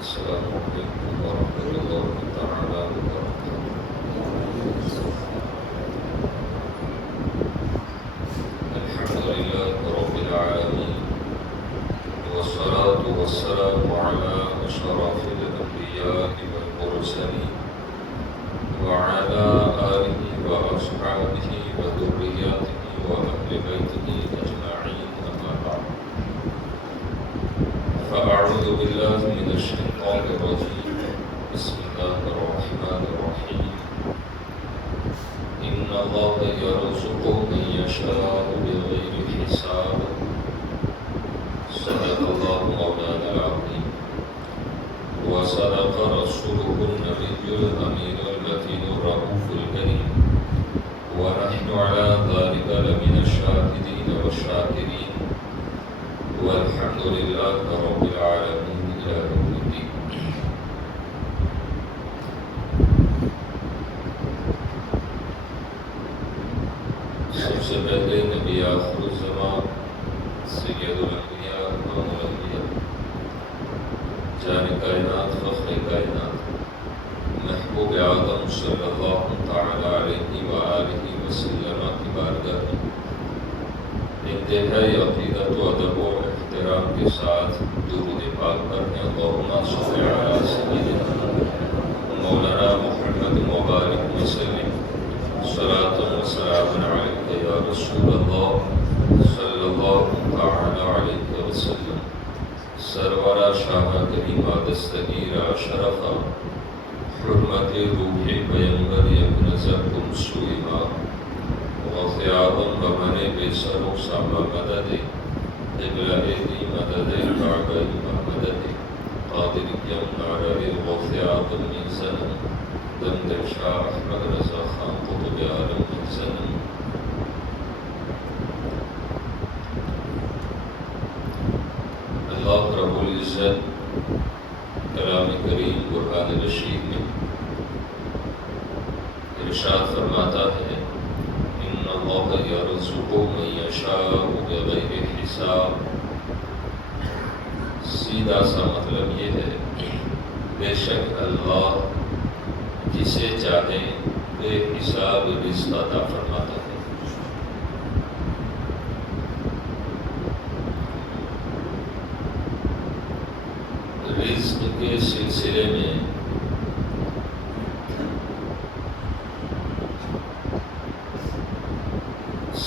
السلام عليكم ورحمة الله تعالى وبركاته. الحمد لله رب العالمين، والصلاة والسلام على أشرف الأنبياء والمرسلين وعلى آله وأصحابه وذرياته وأهل بيته أجمعين، أما بعد. فأعوذ بالله من الشيطان الرجيم. بسم الله الرحمن الرحيم. إن الله يرزق من يشاء بغير حساب. صدق الله مولانا العظيم، وصدق رسوله النبي الأمين المتين الرؤوف الكريم، ونحن على ذلك لمن الشاهدين والشاكرين، والحمد لله رب العالمين إلى يوم الدين. سب سے پہلے نبی آخر الزمان سید الانبیاء امام الانبیاء جان کائنات فخر کائنات محبوب اعظم صلی اللہ تعالی علیہ وآلہ وسلم کی بارگاہ میں انتہائی عقیدت و ادب و احترام کے ساتھ درود پاک پڑھنے اللہم صلی علی سیدنا مولانا محمد مبارک وسلم صلاۃ و سلام علیک یا رسول اللہ صلی اللہ تعالی علیہ وسلم. سرورہ شاہ کریمہ دستگیرہ شرفہ حرمت روح پیمبر یک نظر تم سوئمہ غوث اعظم بمن بے سر و سامہ مدد قبلہ دی مدد کعبہ مدد قادر یم نعرہ غوث اعظم من زنم دمدر شاہ احمد رضا خان قطب عالم من زنم. اللہ رب العزت کلام کریم قرآن رشید میں ارشاد فرماتا ہے ان اللہ یرزق من یشاء بغیر حساب. سیدھا سا مطلب یہ ہے بے شک اللہ جسے چاہے بے حساب رزق عطا فرماتا ہے. رزق کے سلسلے میں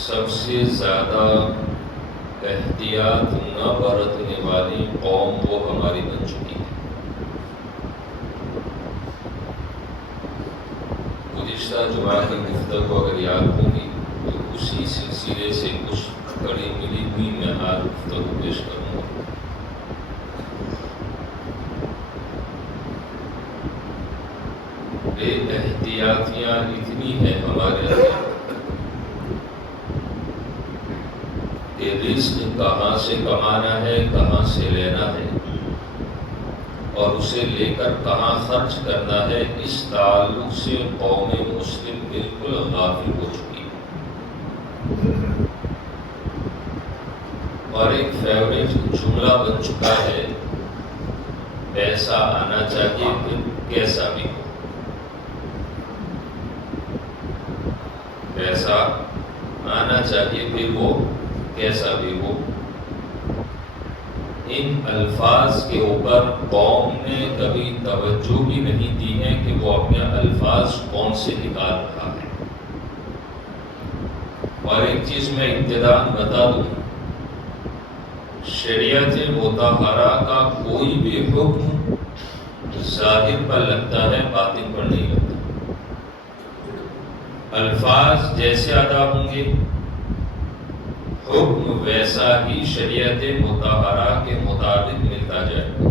سب سے زیادہ احتیاط نہ برتنے والی قوم وہ ہماری بن چکی ہے. گزشتہ جمعہ کی گفتگو اگر یاد ہوگی تو اسی سلسلے سے کچھ کڑی ملی ہوئی میں آج گفتگو پیش کروں گا. بے احتیاطیاں اتنی ہیں ہمارے اندر کہ رزق کہاں سے کمانا ہے کہاں سے لینا ہے اور اسے لے کر کہاں خرچ کرنا ہے اس تعلق سے قوم مسلم بالکل غافل ہو چکی ہے. اور ایک فیوریٹ جملہ بن چکا ہے پیسہ آنا چاہیے پھر کیسا بھی ہو. پیسہ آنا چاہیے پھر وہ کیسا بھی ہو. ان الفاظ کے اوپر قوم نے کبھی توجہ بھی نہیں دی ہے کہ وہ اپنے الفاظ کون سے نکال رہا ہے. اور ایک چیز میں ابتداءً بتا دوں، شریعت مطہرہ کا کوئی بھی حکم ظاہر پر لگتا ہے باطن پر نہیں لگتا. الفاظ جیسے ادا ہوں گے حکم ویسا ہی شریعت مطہرہ کے مطابق ملتا جائے گا.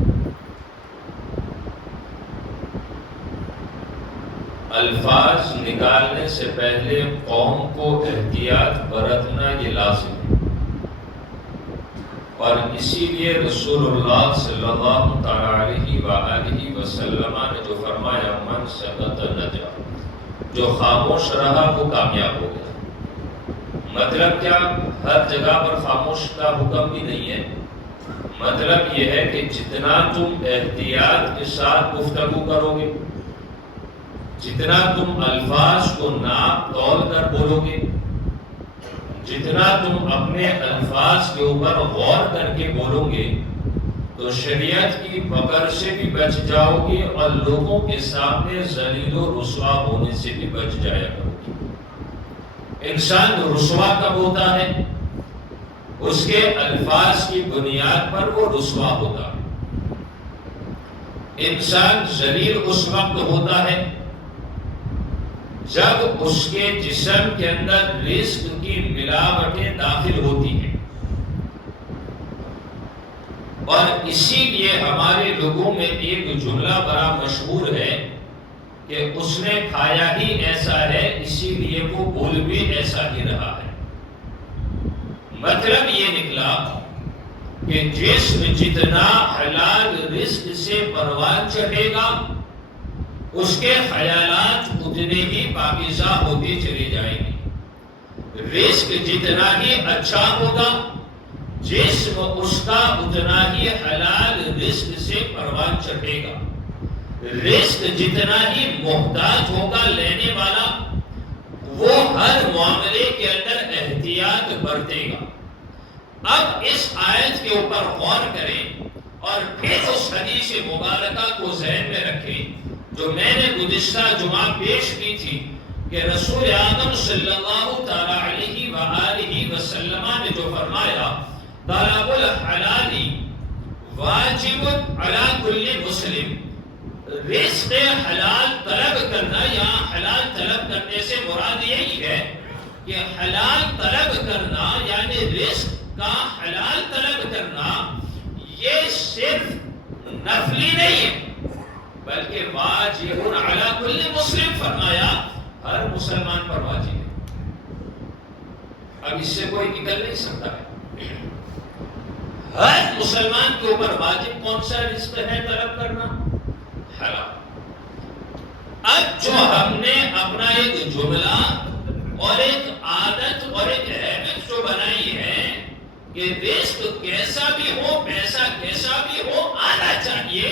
الفاظ نکالنے سے پہلے قوم کو احتیاط برتنا یہ لازم ہے. اور اسی لیے رسول اللہ صلی اللہ علیہ وآلہ وسلم نے جو فرمایا من سکت نجا، جو خاموش رہا وہ کامیاب ہو گیا. مطلب کیا؟ ہر جگہ پر خاموش کا حکم بھی نہیں ہے. مطلب یہ ہے کہ جتنا تم احتیاط کے ساتھ گفتگو کرو گے، جتنا تم الفاظ کو ناپ تول کر بولو گے، جتنا تم اپنے الفاظ کے اوپر غور کر کے بولو گے، تو شریعت کی پکڑ سے بھی بچ جاؤ گے اور لوگوں کے سامنے ذلیل و رسوا ہونے سے بھی بچ جایا کرو گے۔ انسان رسوا کب ہوتا ہے؟ اس کے الفاظ کی بنیاد پر وہ رسوا ہوتا ہے۔ انسان ذلیل اس وقت ہوتا ہے جب اس کے جسم کے اندر رزق کی ملاوٹیں داخل ہوتی ہیں، اور اسی لیے ہمارے لوگوں میں ایک جملہ بڑا مشہور ہے کہ اس نے کھایا ہی ایسا ہے، اسی لیے وہ بول بھی ایسا ہی رہا ہے۔ مطلب یہ نکلا کہ جسم جتنا حلال رزق سے پروان چڑھے گا، اس کے خیالات اتنے ہی پاکیزہ ہوتے چلے جائیں گے۔ رزق جتنا ہی اچھا ہوگا، جسم اس کا اتنا ہی حلال رزق سے پروان چڑھے گا۔ رزق جتنا ہی محتاج ہوگا لینے والا، وہ ہر معاملے کے اندر احتیاط برتے گا۔ اب اس آیت کے اوپر غور کریں اور پھر اس حدیث مبارکہ کو ذہن میں رکھیں جو میں نے گزشتہ جمعہ پیش کی تھی کہ رسول اعظم صلی اللہ تعالی علیہ وآلہ وسلم نے جو فرمایا، طلب الحلال واجب علی کل مسلم، رزق حلال طلب کرنا یا حلال طلب کرنے سے مراد یہی ہے کہ حلال طلب کرنا یعنی رزق کا حلال طلب کرنا یہ صرف نفلی نہیں ہے بلکہ واجب علی کل مسلم، فرمایا ہر مسلمان پر واجب ہے۔ اب اس سے کوئی نکل نہیں سکتا ہے۔ ہر مسلمان کے اوپر واجب کون سا رزق ہے طلب کرنا؟ حلال۔ اب جو ہم نے اپنا ایک جملہ اور ایک عادت اور ایک ہیبٹ جو بنائی ہے کہ رزق کیسا بھی ہو، پیسہ کیسا بھی ہو، آنا چاہیے،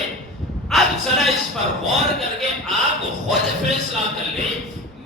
اب ذرا اس پر غور کر کے آپ خود فیصلہ کر لیں۔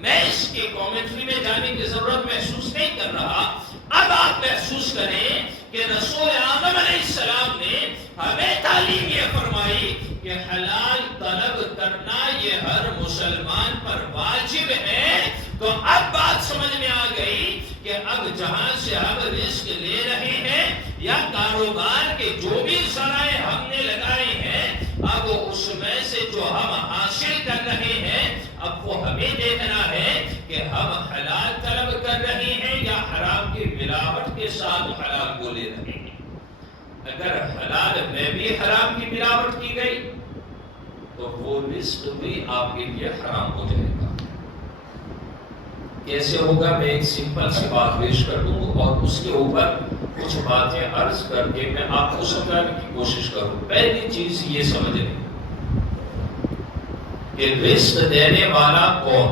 میں اس کی کومنٹری میں جانے کی ضرورت محسوس نہیں کر رہا۔ اب آپ محسوس کریں کہ رسول اعظم علیہ السلام نے ہمیں تعلیم یہ فرمائی کہ حلال طلب کرنا یہ ہر مسلمان پر واجب ہے۔ تو اب بات سمجھ میں آ گئی کہ اب جہاں سے ہم رزق لے رہے ہیں یا کاروبار کے جو بھی ذرائع ہم نے لگائے ہیں، اب اس میں سے جو ہم حاصل کر رہے ہیں، اب وہ ہمیں دیکھنا ہے کہ ہم حلال طلب کر رہے ہیں یا حرام کی ملاوٹ کے ساتھ حلال کو لے رہے ہیں۔ اگر حلال میں بھی حرام کی ملاوٹ کی گئی تو وہ رزق بھی آپ کے لیے حرام ہو جائے گا۔ کیسے ہوگا؟ میں ایک سمپل سی بات پیش کر دوں اور اس کے اوپر کچھ باتیں عرض کر کے میں آپ کو سمجھانے کی کوشش کروں۔ پہلی چیز یہ سمجھ لیں کہ رزق دینے والا کون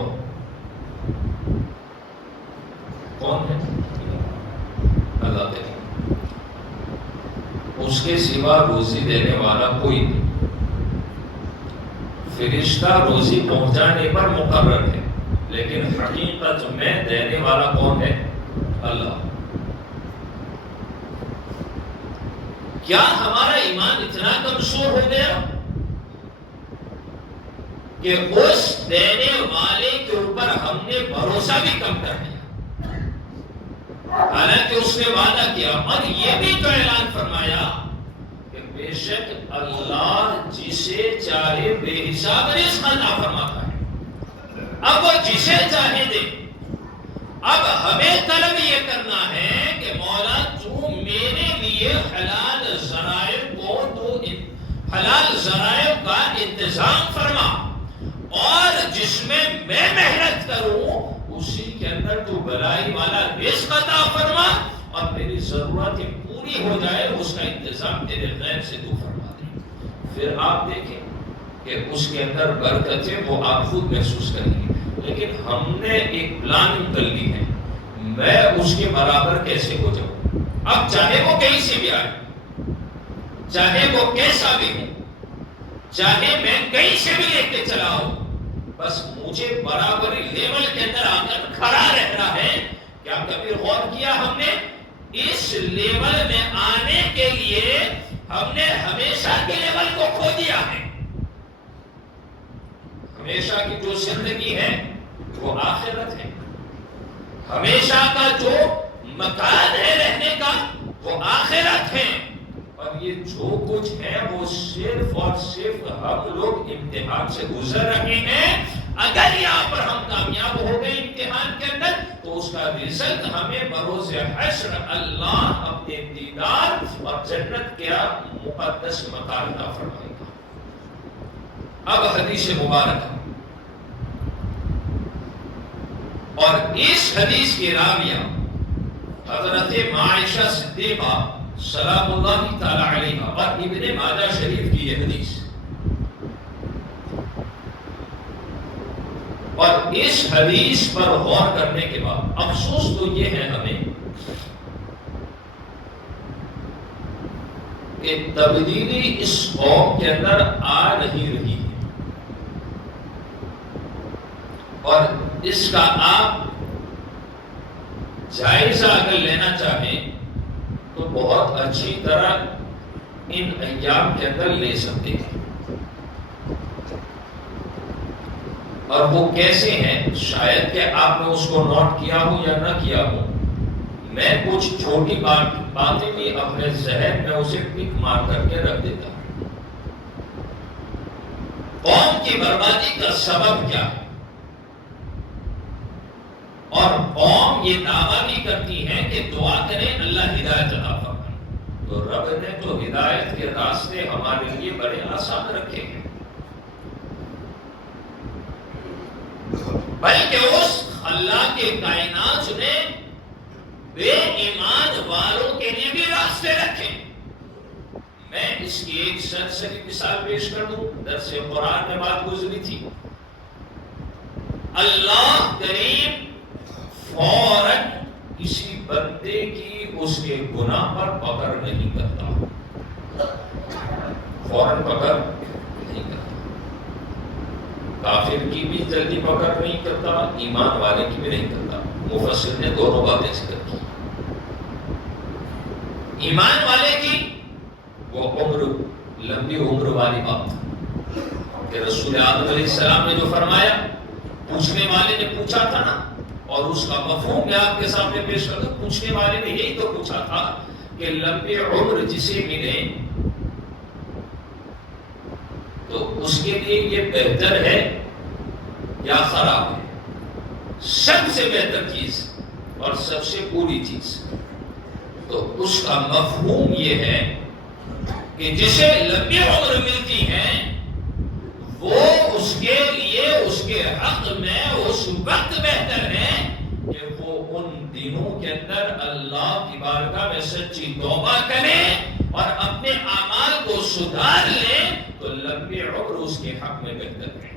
ہے؟ اللہ تعالیٰ۔ اس کے سوا روزی دینے والا کوئی نہیں۔ فرشتہ روزی پہنچانے پر مقرر ہے، لیکن حقیقت میں دینے والا کون ہے؟ اللہ۔ کیا ہمارا ایمان اتنا کمزور ہو گیا کہ اس دینے والے کے اوپر ہم نے بھروسہ بھی کم کر دیا؟ حالانکہ اس نے وعدہ کیا اور یہ بھی تو اعلان فرمایا کہ بے شک اللہ جسے چاہے بے حساب رزق عطا فرماتا ہے۔ اب وہ جسے چاہے دے۔ اب ہمیں طلب یہ کرنا ہے کہ مولا تو میرے لیے حلال ذرائع کا انتظام فرما، اور جس میں میں محنت کروں اسی کے اندر تو بلائی والا رزق عطا فرما، اور میری ضرورتیں پوری ہو جائے اس کا انتظام تیرے غیب سے تو فرما دے۔ پھر آپ دیکھیں کہ اس کے اندر برکتیں وہ آپ خود محسوس کریں گے۔ لیکن ہم نے ایک پلاننگ کر لی ہے، میں اس کے برابر کیسے ہو جاؤں؟ اب چاہے وہ کہیں سے بھی آئے، چاہے وہ کیسا بھی ہو، چاہے میں کہیں سے بھی لے کے چلا ہوں، بس مجھے برابری لیول کے اندر آ کر کھڑا رہنا ہے۔ کیا کبھی غور کیا ہم نے؟ اس لیول میں آنے کے لیے ہم نے ہمیشہ کے لیول کو کھو دیا ہے۔ ہمیشہ کی جو زندگی ہے وہ آخرت ہے، ہمیشہ کا جو مکان ہے رہنے کا وہ آخرت ہے، اور یہ جو کچھ ہے وہ صرف اور صرف ہم لوگ امتحان سے گزر رہے ہیں۔ اگر یہاں پر ہم کامیاب ہو گئے امتحان کے اندر تو اس کا رزلٹ ہمیں بروز حشر اللہ اپنے دیدار اور جنت کا مقدس مکان عطا فرمائے گا۔ اب حدیث مبارکہ، اور اس حدیث کی راویہ حضرت عائشہ صدیقہ سلام اللہ تعالی علیہا اور ابن ماجہ شریف کی یہ حدیث، اور اس حدیث پر غور کرنے کے بعد افسوس تو یہ ہے ہمیں کہ تبدیلی اس قوم کے اندر آ نہیں رہی ہے، اور اس کا آپ جائزہ اگر لینا چاہیں تو بہت اچھی طرح ان ایام کے اندر لے سکتے ہیں۔ اور وہ کیسے ہیں شاید کہ آپ نے اس کو نوٹ کیا ہو یا نہ کیا ہو، میں کچھ چھوٹی باتیں بھی اپنے ذہن میں اسے ٹک مار کر کے رکھ دیتا ہوں۔ قوم کی بربادی کا سبب کیا ہے؟ اور قوم یہ دعویٰ بھی کرتی ہے کہ دعا کریں اللہ ہدایت عطا فرمائے، تو رب نے تو ہدایت کے راستے ہمارے لیے بڑے آسان رکھے ہیں، بلکہ اس اللہ کے کائنات نے بے ایمان والوں کے لیے بھی راستے رکھے۔ میں اس کی ایک سرسری مثال پیش کر دوں، درس قرآن میں بات گزری تھی۔ اللہ کریم فوراً کسی بندے کی اس کے گناہ پر پکڑ نہیں کرتا، فوراً پکڑ نہیں کرتا، کافر کی بھی جلدی پکڑ نہیں کرتا، ایمان والے کی بھی نہیں کرتا۔ مفسر نے دونوں باتیں ذکر کی۔ ایمان والے کی وہ عمر، لمبی عمر والی بات کہ رسول آدم علیہ السلام نے جو فرمایا، پوچھنے والے نے پوچھا تھا نا، اور اس کا مفہوم میں آپ کے سامنے پیش کر دوں۔ پوچھنے والے نے یہی تو پوچھا تھا کہ لمبی عمر جسے ملے تو اس کے لیے یہ بہتر ہے یا خراب ہے؟ سب سے بہتر چیز اور سب سے پوری چیز، تو اس کا مفہوم یہ ہے کہ جسے لمبی عمر ملتی ہے وہ اس کے لیے اس کے حق میں اس وقت بہتر ہے کہ وہ ان دنوں کے اندر اللہ کی بارگاہ میں سچی توبہ کرے اور اپنے اعمال کو سدھار لے، تو لمبی عمر اس کے حق میں بہتر ہے۔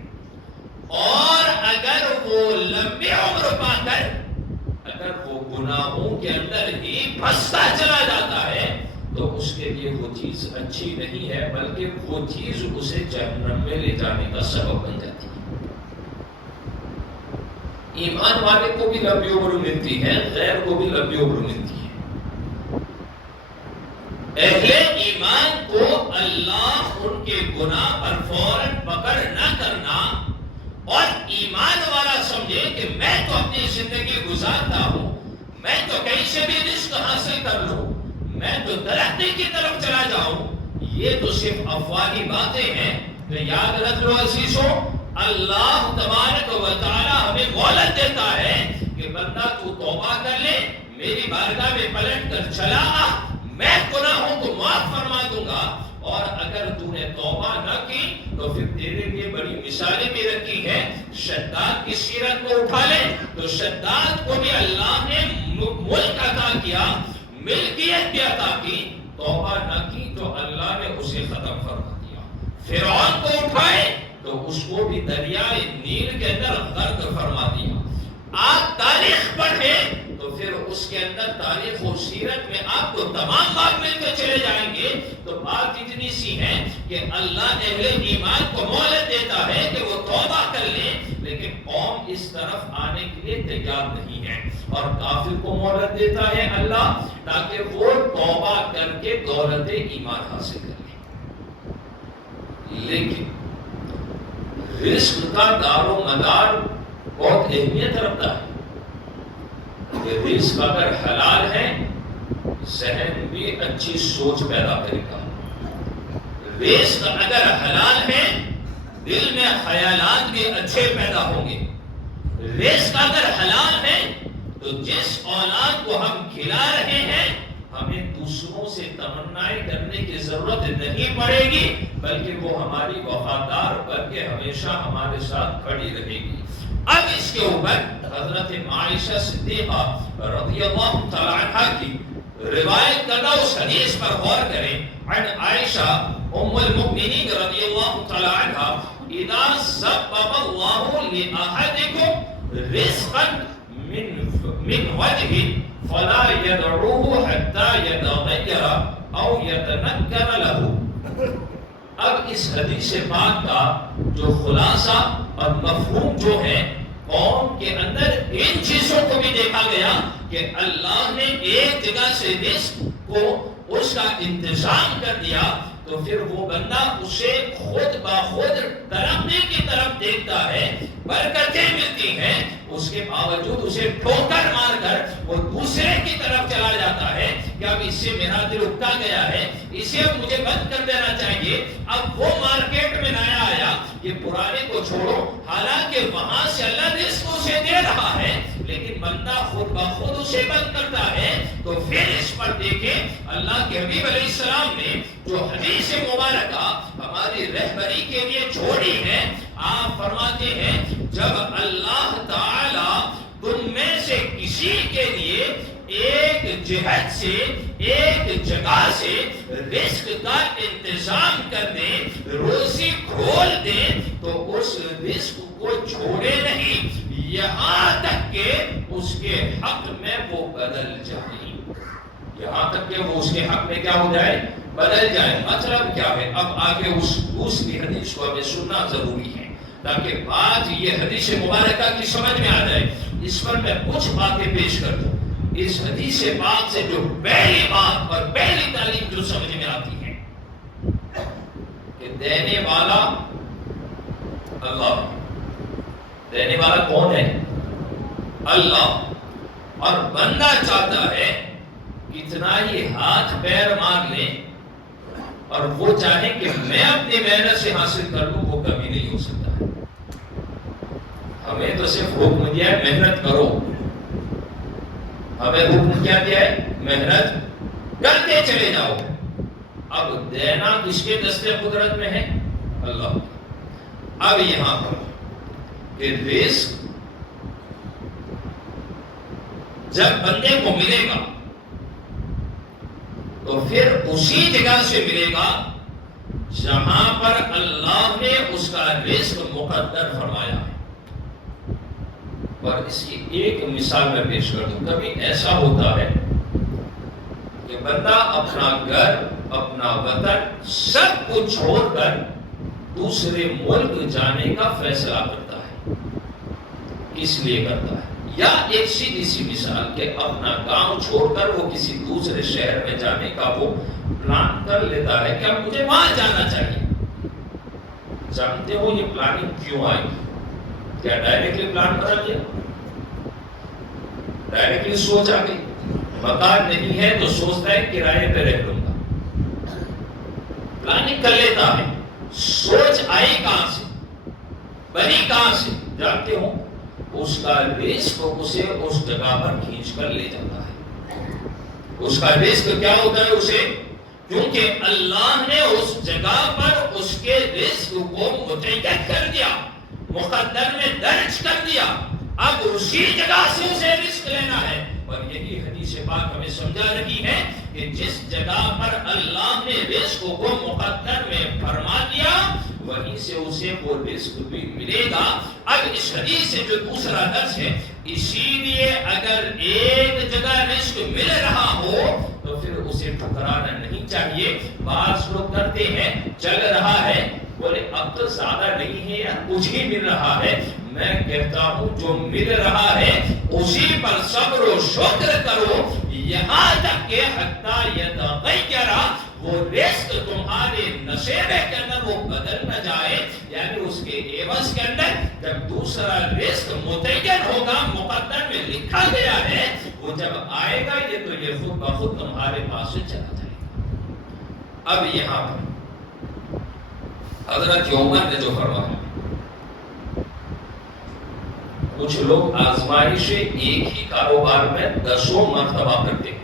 اور اگر وہ لمبی عمر پا کر اگر وہ گناہوں کے اندر ہی پھنستا چلا جاتا ہے تو اس کے لیے وہ چیز اچھی نہیں ہے، بلکہ وہ چیز اسے جہنم میں لے جانے کا سبب بن جاتی ہے۔ ایمان والے کو بھی لمبی عمر ملتی ہے، غیر کو بھی لمبی عمر ملتی ہے۔ اہل ایمان کو اللہ ان کے گناہ پر فوراً پکڑ نہ کرنا، اور ایمان والا سمجھے کہ میں تو اپنی زندگی گزارتا ہوں، میں تو کہیں سے بھی رزق حاصل کر لوں، میں تو ترقی کی طرف چلا جاؤں، یہ تو صرف افواہی باتیں ہیں۔ تو یاد رکھ لو عزیزو، اللہ تبارک و تعالی ہمیں مہلت دیتا ہے کہ بندہ تو توبہ کر لے، میری بارگاہ میں پلٹ کر چلا آ، میں گناہوں کو معاف فرما دوں گا، اور اگر تو نے توبہ نہ کی تو پھر تیرے لیے بڑی مثالیں بھی رکھی ہیں۔ شداد کی سیرت کو اٹھا لے تو شداد کو بھی اللہ نے ملک عطا کیا، ملکیت بھی عطا کی، توبہ نہ کی تو اللہ نے اسے ختم فرما دیا۔ فرعون کو اٹھائے تو اس کو بھی دریائے نیل کے اندر غرق فرما دیا۔ آپ تاریخ پڑھیں تو تو پھر اس کے اندر تاریخ و سیرت میں آپ کو تمام بات ملتے چلے جائیں گے. تو بات اتنی سی ہے کہ اللہ اہل ایمان کو مہلت دیتا ہے کہ وہ توبہ کر لیں، لیکن قوم اس طرف آنے کے لیے تیار نہیں ہے. اور کافر کو مہلت دیتا ہے اللہ تاکہ وہ توبہ کر کے دولت ایمان حاصل کر لیں. لیکن رزق کا دار و مدار بہت اہمیت رکھتا ہے. کہ رزق اگر حلال ہے ذہن بھی اچھی سوچ پیدا کرے گا. رزق اگر حلال ہے دل میں خیالات بھی اچھے پیدا ہوں گے. رزق اگر حلال ہے تو جس اولاد کو ہم کھلا رہے ہیں ہمیں دوسروں سے تمنائیں کرنے کی ضرورت نہیں پڑے گی، بلکہ وہ ہماری وفادار بن کے ہمیشہ ہمارے ساتھ کھڑی رہے گی. اب اس کے اوپر حضرت عائشہ صدیقہ رضی اللہ تعالی عنہ کی روایت کردہ اس حدیث پر غور کریں. عن عائشہ ام المؤمنین رضی اللہ تعالی عنہ اذا سبب اللہ لأحدکم رزقا من وجہ فلا يدعوه حتى يتغیر او يتنکر له. اب اس حدیث پاک کا جو خلاصہ اور مفہوم جو ہے قوم کے اندر ان چیزوں کو بھی دیکھا گیا کہ اللہ نے ایک جگہ سے رزق کو اس کا انتظام کر دیا تو پھر وہ بندہ اسے خود بخود ترقی کی طرف دیکھتا ہے، برکتیں ملتی ہیں، اس کے باوجود اسے ٹھوکر مار کر وہ دوسرے کی طرف چلا جاتا ہے کہ اب اس سے میرا دل اکتا گیا ہے، اسے اب مجھے بند کر دینا چاہیے. اب وہ مارکیٹ میں نیا آیا، یہ پرانے کو چھوڑو، حالانکہ وہاں سے اللہ رزق اسے دے رہا ہے لیکن بندہ خود بخود اسے بند کرتا ہے. تو پھر اس پر دیکھیں اللہ کے حبیب علیہ السلام نے جو حدیث مبارکہ ہماری رہبری کے لیے چھوڑی ہے، آپ فرماتے ہیں جب اللہ تعالی تم میں سے کسی کے لیے ایک جہت سے ایک جگہ سے رزق کا انتظام کر دیں، روزی کھول دیں تو اس رزق کو چھوڑے نہیں یہاں تک کہ اس کے حق میں وہ بدل جائے. یہاں تک کہ وہ اس کے حق میں کیا ہو جائے؟ بدل جائے. مطلب کیا ہے؟ اب آگے اس دوسری حدیث کو ہمیں سننا ضروری ہے تاکہ بات یہ حدیث مبارکہ کی سمجھ میں آ جائے. اس پر میں کچھ باتیں پیش کر دوں. اس حدیث پاک سے جو پہلی بات اور پہلی تعلیم جو سمجھ میں آتی ہے کہ دینے والا اللہ. دینے والا کون ہے؟ اللہ. اور بندہ چاہتا ہے کتنا ہی ہاتھ پیر مار لیں اور وہ چاہے کہ میں اپنی محنت سے حاصل کر لوں، وہ کبھی نہیں ہو سکتا ہے. ہمیں تو صرف حکم دیا ہے محنت کرو. ہمیں حکم کیا دیا ہے؟ محنت کرتے چلے جاؤ. اب دینا کس کے دستے قدرت میں ہے؟ اللہ. اب یہاں پر کہ رزق جب بندے کو ملے گا تو پھر اسی جگہ سے ملے گا جہاں پر اللہ نے اس کا رزق مقدر فرمایا ہے. اور اس کی ایک مثال میں پیش کر دوں. کبھی ایسا ہوتا ہے کہ بندہ اپنا گھر، اپنا وطن سب کچھ چھوڑ کر دوسرے ملک جانے کا فیصلہ کرتا ہے. کس لیے کرتا ہے؟ یا ایک سیدھی سی مثال کہ اپنا گاؤں چھوڑ کر وہ کسی دوسرے شہر میں جانے کا وہ پلان کر لیتا ہے کہ اب مجھے وہاں جانا چاہیے. جانتے ہو یہ پلاننگ کیوں آئی؟ کیا ڈائریکٹلی پلان بنا لیا؟ ڈائریکٹلی سوچ آ گئی؟ مکان نہیں ہے تو سوچتا ہے کرائے پہ رہ لوں گا. پلاننگ کر لیتا ہے. سوچ آئی کہاں سے؟ بنی کہاں سے؟ جانتے ہو اس کا رزق اسے اس جگہ پر کھینچ کر لے جاتا ہے. اس کا رزق کیا ہوتا ہے اسے؟ کیونکہ اللہ نے اس جگہ پر اس کے رزق کو متعین کر دیا، مقدر میں درج کر دیا. اب اسی جگہ سے اسے رزق لینا ہے. اور یہی حدیث پاک ہمیں سمجھا رہی ہے کہ جس جگہ پر اللہ نے رزق کو مقدر میں فرما دیا وہیں سے اسے وہ رزق بھی ملے گا۔ اب اس حدیث سے جو دوسرا درس ہے، اسی لیے اگر ایک جگہ رزق مل رہا ہو تو پھر اسے ٹھکرانا نہیں چاہیے۔ بعض لوگ کرتے ہیں، چل رہا ہے، بولے اب تو زیادہ نہیں ہے یار، کچھ ہی مل رہا ہے۔ میں کہتا ہوں جو مل رہا ہے اسی پر صبر و شکر کرو، یہاں تک کہ حتی یتغیر، وہ رزق تمہارے نصیبے کے اندر وہ بدل نہ جائے، یعنی اس کے عوض کے اندر جب دوسرا رزق متعین ہوگا، مقدر میں لکھا گیا ہے، وہ جب آئے گا یہ تو یہ خود بخود تمہارے پاس سے چلا جائے گا۔ اب یہاں پر حضرت عمر نے جو فرمایا، کچھ لوگ آزمائشیں ایک ہی کاروبار میں 10 مرتبہ کرتے ہیں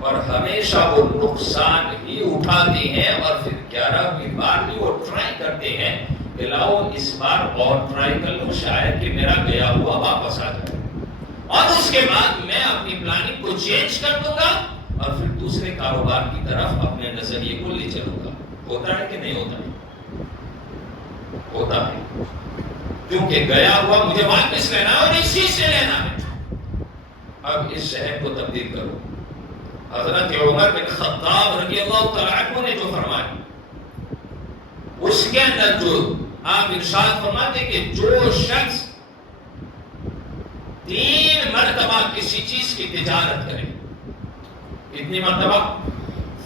اور ہمیشہ وہ نقصان ہی اٹھاتے ہیں، اور پھر 11ویں بار بھی وہ ٹرائی کرتے ہیں کہ لاؤ اس بار اور ٹرائی کر لوں، شاید کہ میرا گیا ہوا واپس آ جائے، اور اس کے بعد میں اپنی پلاننگ کو چینج کر دوں گا اور پھر دوسرے کاروبار کی طرف اپنے نظریے کو لے چلوں گا۔ ہوتا ہے کہ نہیں ہوتا ہے؟ ہوتا ہے، کیونکہ گیا ہوا مجھے واپس لینا ہے اور اسی سے لینا ہے۔ اب اس ذہن کو تبدیل کرو۔ حضرت عمر بن خطاب رضی اللہ تعالیٰ عنہ نے جو فرمایا، اس کے اندر جو آپ ارشاد فرماتے کہ جو شخص 3 مرتبہ کسی چیز کی تجارت کرے، کتنی مرتبہ؟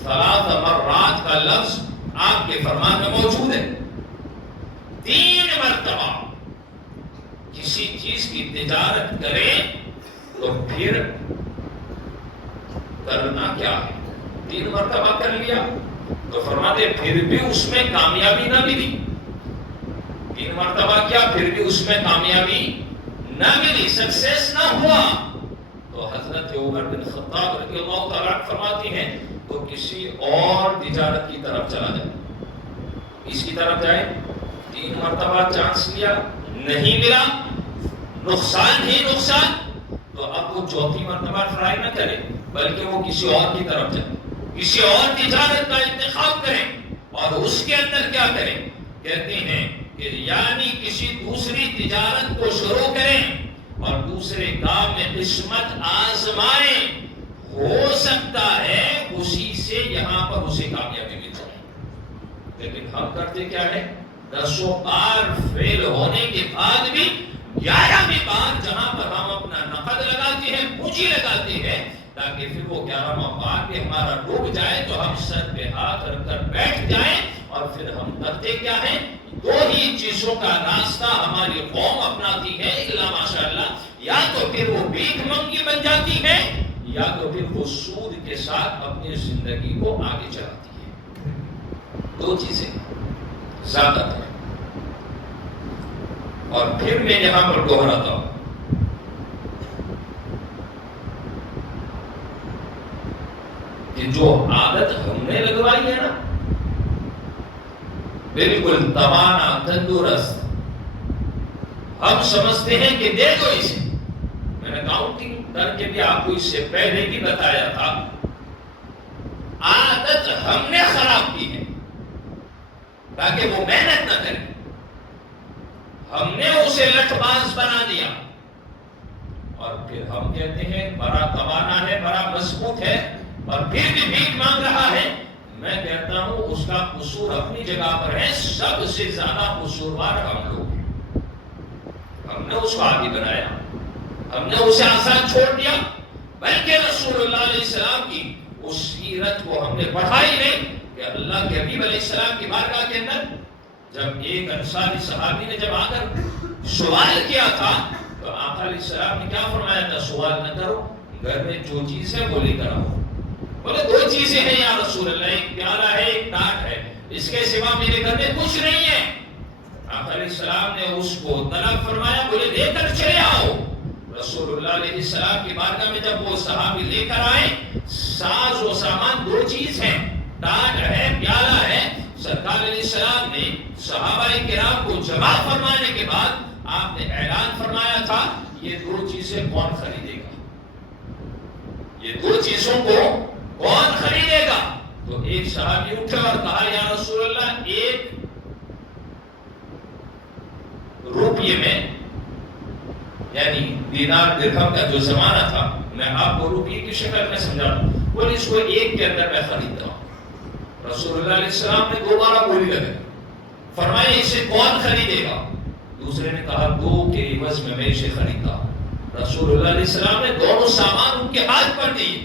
3 مرات کا لفظ آپ کے فرمان میں موجود ہے۔ 3 مرتبہ کسی چیز کی تجارت کرے تو پھر کرنا کیا ہے؟ 3 مرتبہ کر لیا تو فرماتے پھر بھی اس میں کامیابی نہ ملی، 3 مرتبہ کیا پھر بھی اس میں کامیابی نہ ملی، سکسیس نہ ہوا، تو حضرت عمر بن خطاب رضی اللہ تعالیٰ فرماتی ہیں تو کسی اور تجارت کی طرف چلا جائے، اس کی طرف جائے۔ 3 مرتبہ چانس لیا، نہیں ملا، نقصان ہی نقصان، تو اب وہ 4تھی مرتبہ ٹرائی نہ کرے، بلکہ وہ کسی اور کی طرف جائے، کسی اور تجارت کا انتخاب کریں، اور اس کے اندر کیا کریں؟ کہتے ہیں کہ یعنی کسی دوسری تجارت کو شروع کریں اور دوسرے کام میں قسمت آزمائیں، ہو سکتا ہے اسی سے یہاں پر اسے کامیابی مل جائے۔ لیکن ہم کرتے کیا ہے؟ 10 بار فیل ہونے کے بعد بھی 11ویں بار جہاں پر ہم اپنا نقد لگاتے ہیں، پونجی لگاتے ہیں، تاکہ پھر وہ 11واں بار بھی ہمارا ڈوب جائے تو ہم سر پہ ہاتھ رکھ کر بیٹھ جائیں، اور پھر ہم کرتے کیا ہیں؟ 2 ہی چیزوں کا راستہ ہماری قوم اپناتی ہے الا ماشاءاللہ، یا تو پھر وہ بھیک منگی بن جاتی ہے، یا تو پھر وہ سود کے ساتھ اپنی زندگی کو آگے چلاتی ہے۔ 2 چیزیں زیادہ تر۔ اور پھر میں یہاں پر دوہراتا ہوں، کہ جو عادت ہم نے لگوائی ہے نا، بالکل توانا تندرست، ہم سمجھتے ہیں کہ دے دو اسے۔ میں نے کاؤنٹنگ کر کے بھی آپ کو اس سے پہلے بھی بتایا تھا، عادت ہم نے خراب کی ہے تاکہ وہ محنت نہ کرے، ہم نے اسے لٹھ باز بنا دیا، اور پھر ہم کہتے ہیں بڑا توانا ہے، بڑا مضبوط ہے، اور پھر بھی بھیک مانگ رہا ہے۔ میں کہتا ہوں اس کا قصور اپنی جگہ پر ہے، سب سے زیادہ قصوروار ہم لوگ ہیں۔ ہم نے اس کو عادی بنایا، ہم نے اسے آسان چھوڑ دیا، بلکہ رسول اللہ علیہ السلام کی اس سیرت کو ہم نے پڑھائی نہیں کہ اللہ کے حبیب علیہ السلام کی بارگاہ کے اندر جب ایک انصاری صحابی نے جب آ کر سوال کیا تھا تو آقا علیہ السلام نے کیا فرمایا تھا؟ سوال نہ کرو، گھر میں جو چیز ہے وہ لے کر آؤ۔ بولے 2 چیزیں ہیں یا رسول اللہ، ایک پیالہ ہے، ایک ٹاٹ ہے، اس کے سوا میرے گھر میں کچھ نہیں ہے۔ آقا علیہ السلام نے اس کو طلب فرمایا، بولے لے کر چلے آؤ۔ رسول اللہ علیہ السلام کی بارگاہ میں جب وہ صحابی لے کر آئے، ساز و سامان 2 چیز ہیں، ٹاٹ ہے، پیالہ ہے۔ سرکار علیہ السلام نے صحابہ کرام کو جمع فرمانے کے بعد آپ نے اعلان فرمایا تھا، یہ 2 چیزیں کون خریدے گا؟ یہ 2 چیزوں کو کون خریدے گا؟ تو ایک صحابی اٹھا اور کہا یا رسول اللہ، ایک روپیے میں، یعنی دینار درہم کا جو زمانہ تھا، میں آپ کو روپیے کی شکل میں سمجھاتا ہوں، بولے اس کو ایک کے اندر میں خریدتا ہوں۔ رسول اللہ علیہ السلام نے دوبارہ بولی لگے، فرمایا اسے کون خریدے گا؟ دوسرے نے کہا 2 کے عوض میں اسے خریدا۔ رسول اللہ علیہ السلام نے دونوں سامان ان کے ہاتھ پر دیے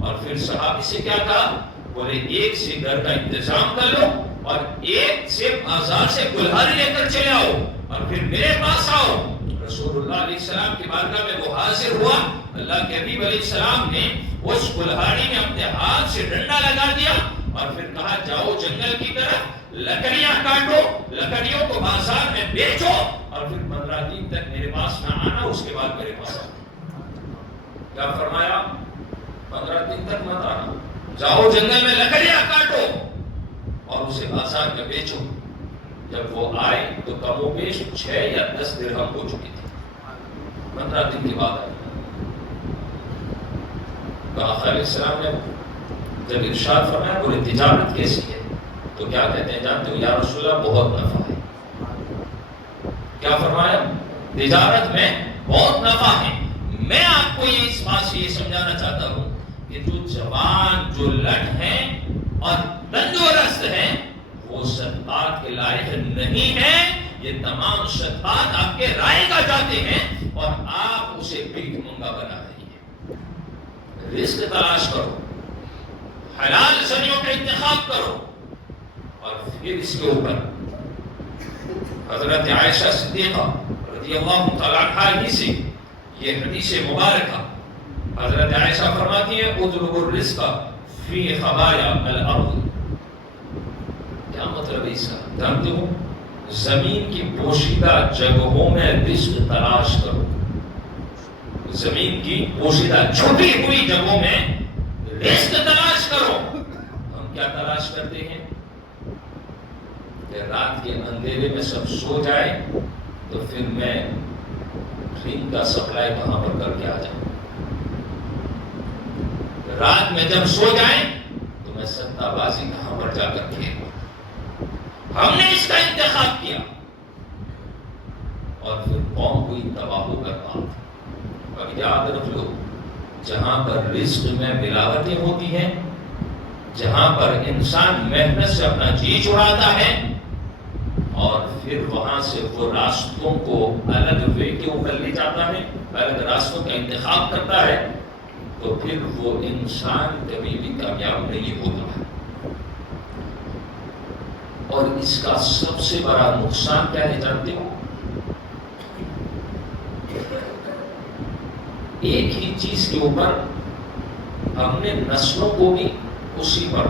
اور پھر صحابی سے کیا کہا؟ بولے ایک سے گھر کا انتظام کر لو اور ایک سے بازار سے کلہاڑی لے کر چلے آؤ اور پھر میرے پاس آؤ۔ رسول اللہ علیہ السلام کی بارگاہ میں وہ حاضر ہوا۔ اللہ کے حبیب علیہ السلام نے اس کلہاڑی میں اپنے ہاتھ سے ڈنڈا لگا دیا اور پھر کہا جاؤ جنگل کی طرف، لکڑیاں کاٹو، لکڑیوں کو بازار میں بیچو اور پھر 15 دن تک میرے پاس نہ آنا، اس کے بعد میرے پاس آنا۔ کیا فرمایا؟ 15 دن تک مت آنا، جاؤ جنگل میں لکڑیاں کاٹو اور اسے بازار میں بیچو۔ جب وہ آئے تو کم و بیش 6 یا 10 درہم ہو چکی تھی۔ 15 دن کے بعد آئے تو آقا علیہ السلام نے جب ارشاد فرمایا، بولے تجارت کیسی ہے؟ تو کیا کہتے ہیں جانتے ہو؟ یا رسول اللہ بہت نفع ہے۔ کیا فرمایا؟ تجارت میں بہت نفع ہے۔ میں آپ کو یہ اس بات سے یہ سمجھانا چاہتا ہوں کہ جو جوان، جو لٹ ہیں اور تندرست ہیں، وہ صدقات کے لائق نہیں ہیں۔ یہ تمام صدقات آپ کے رائے کا جاتے ہیں اور آپ اسے بھیک منگا بنا رہی ہیں۔ رزق تلاش کرو، حلال ذریعوں کا انتخاب کرو اور پھر اس کے اوپر حضرت عائشہ صدیقہ رضی اللہ تعالیٰ عنہا ہی سے یہ حدیث مبارکہ حضرت عائشہ فرماتی ہیں اطلبوا الرزق فی خبایا الارض۔ کیا مطلب ہے اس کا؟ جانتے ہو؟ زمین کی پوشیدہ جگہوں میں رزق تلاش کرو، زمین کی پوشیدہ چھپی ہوئی جگہوں میں رزق تلاش کرو۔ ہم کیا تلاش کرتے ہیں کہ رات کے اندھیرے میں سب سو جائے تو پھر میں ڈرنک کا سپلائی کہاں پر کر کے آ جاؤں، رات میں جب سو جائیں تو میں سٹہ بازی کہاں پر جا کر کھیلوں۔ ہم نے اس کا انتخاب کیا اور پھر قوم کوئی تباہ و برباد۔ اب یاد رکھ لو، جہاں پر رزق میں ملاوٹیں ہوتی ہیں، جہاں پر انسان محنت سے اپنا جی چھڑاتا ہے اور پھر وہاں سے وہ راستوں کو الگ وے کے اوپر لے جاتا ہے، الگ راستوں کا انتخاب کرتا ہے، تو پھر وہ انسان کبھی بھی کامیاب نہیں ہوتا ہے۔ اور اس کا سب سے بڑا نقصان کیا ہے جانتے ہو؟ ایک ہی چیز کے اوپر ہم نے نسلوں کو بھی اسی پر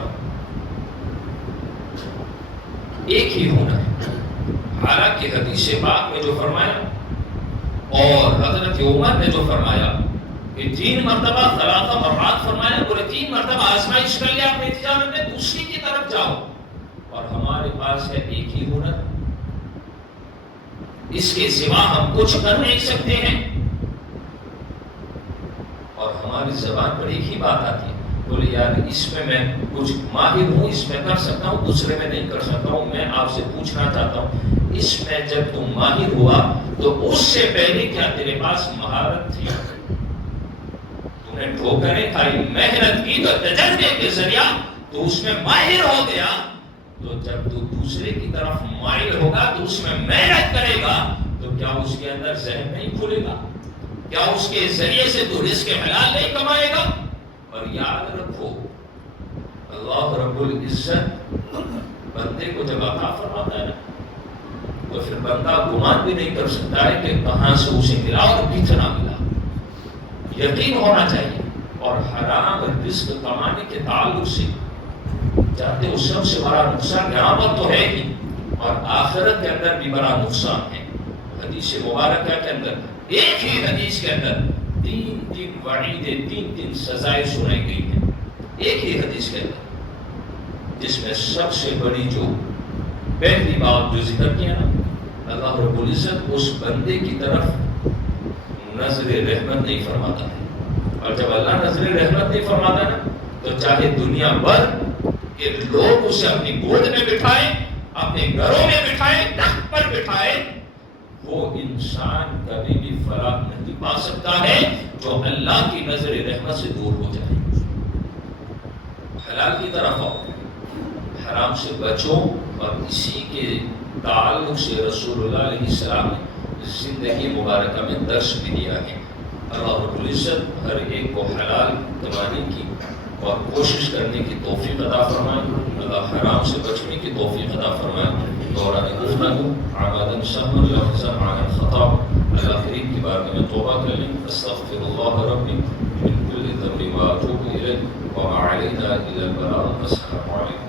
ایک ہی ہونا ہے۔ حالانکہ حدیث پاک میں جو فرمایا اور حضرت عمر نے جو فرمایا کہ 3 مرتبہ ثلاثہ مرات فرمایا، بولے 3 مرتبہ آزمائش کر لیا اپنی تجارت میں، دوسری کی طرف جاؤ، اور ہمارے پاس ہے ایک ہی ہنر، اس کے سوا ہم کچھ کر نہیں سکتے ہیں، اور ہماری زبان پر ایک ہی بات آتی ہے، بولے یار اس میں کچھ ماہر ہوں، اس میں کر سکتا ہوں، دوسرے میں نہیں کر سکتا ہوں۔ میں آپ سے پوچھنا چاہتا ہوں، اس میں جب تم ماہر ہوا تو اس سے پہلے کیا تیرے پاس مہارت تھی؟ تم نے ٹھوکریں کھائی، محنت کی، تو تجربے کے ذریعہ تو اس میں ماہر ہو گیا۔ تو جب تو دوسرے کی طرف مائل ہوگا تو اس میں محنت کرے گا، تو کیا اس کے اندر ذہن نہیں کھلے گا؟ کیا اس کے ذریعے سے تو رزق حلال نہیں کمائے گا؟ اور یاد رکھو، اللہ رب العزت بندے کو جب عطا فرماتا ہے نا، تو پھر بندہ گمان بھی نہیں کر سکتا ہے کہ کہاں سے اسے ملا اور کتنا ملا۔ یقین ہونا چاہیے۔ اور حرام رزق کمانے کے تعلق سے جانتے ہو سب سے بڑا نقصان یہاں پر تو ہے ہی، اور آخرت کے اندر بھی بڑا نقصان ہے۔ حدیث مبارکہ کے اندر، ایک ہی حدیث کے اندر 3 وعیدیں، 3 سزائیں سنائی گئی ہیں ایک ہی حدیث کے اندر، جس میں سب سے بڑی جو پہلی بات جو ذکر کیا نا، اللہ رب العزت اس بندے کی طرف نظر رحمت نہیں فرماتا ہے، اور جب اللہ نظر رحمت نہیں فرماتا نا، تو چاہے دنیا بھر کہ لوگ اسے اپنی گود میں بٹھائیں، اپنے گھروں میں بٹھائیں، تخت پر بٹھائیں، وہ انسان کبھی بھی فلاح نہیں پا سکتا ہے جو اللہ کی نظر رحمت سے دور ہو جائے. حلال کی طرف آؤ، حرام سے بچو، اور اسی کے تعلق سے رسول اللہ علیہ السلام نے زندگی مبارکہ میں درس بھی دیا ہے. اللہ رب العزت ہر ایک کو حلال کمانے کی اور کوشش کرنے کی توفیق عطا فرمائے. اللہ حرام سے بچنے کی توفیق عطا فرمائے. دوران گفتگو عمداً سہوا لفظاً عن خطا، اللہ کریم کی بارگاہ میں توبہ کر لیں. استغفر اللہ ربی من کل ذنب واتوب الیہ وما علینا الا البلاغ. السلام علیکم.